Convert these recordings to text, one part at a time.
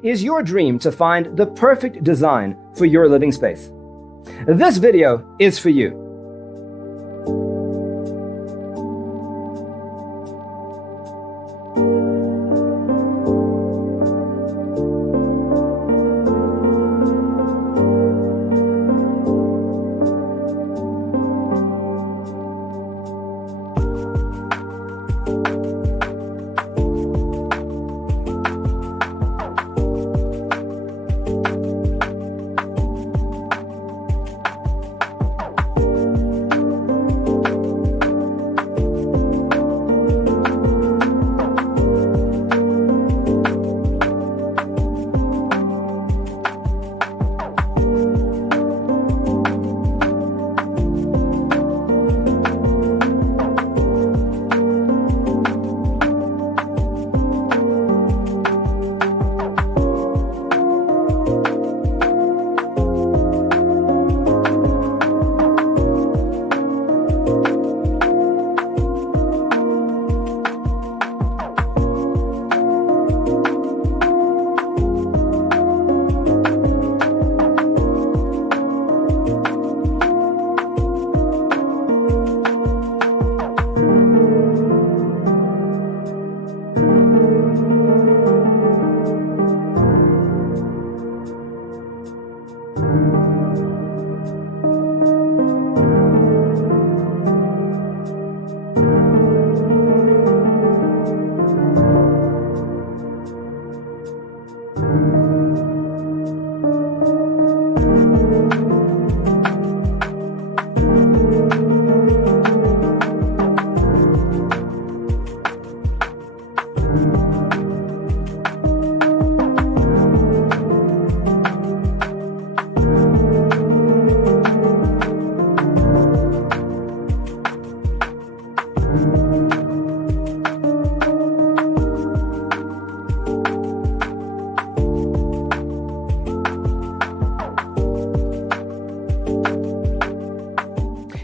Is your dream to find the perfect design for your living space? This video is for you.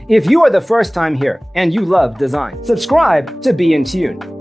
If you are the first time here and you love design, subscribe to Be in Tune.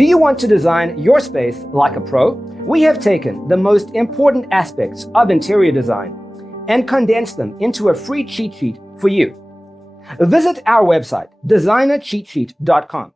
Do you want to design your space like a pro? We have taken the most important aspects of interior design and condensed them into a free cheat sheet for you. Visit our website, designercheatsheet.com.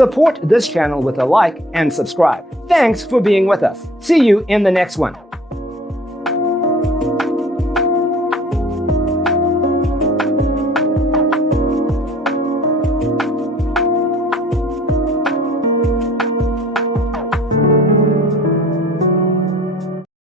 Support this channel with a like and subscribe. Thanks for being with us. See you in the next one.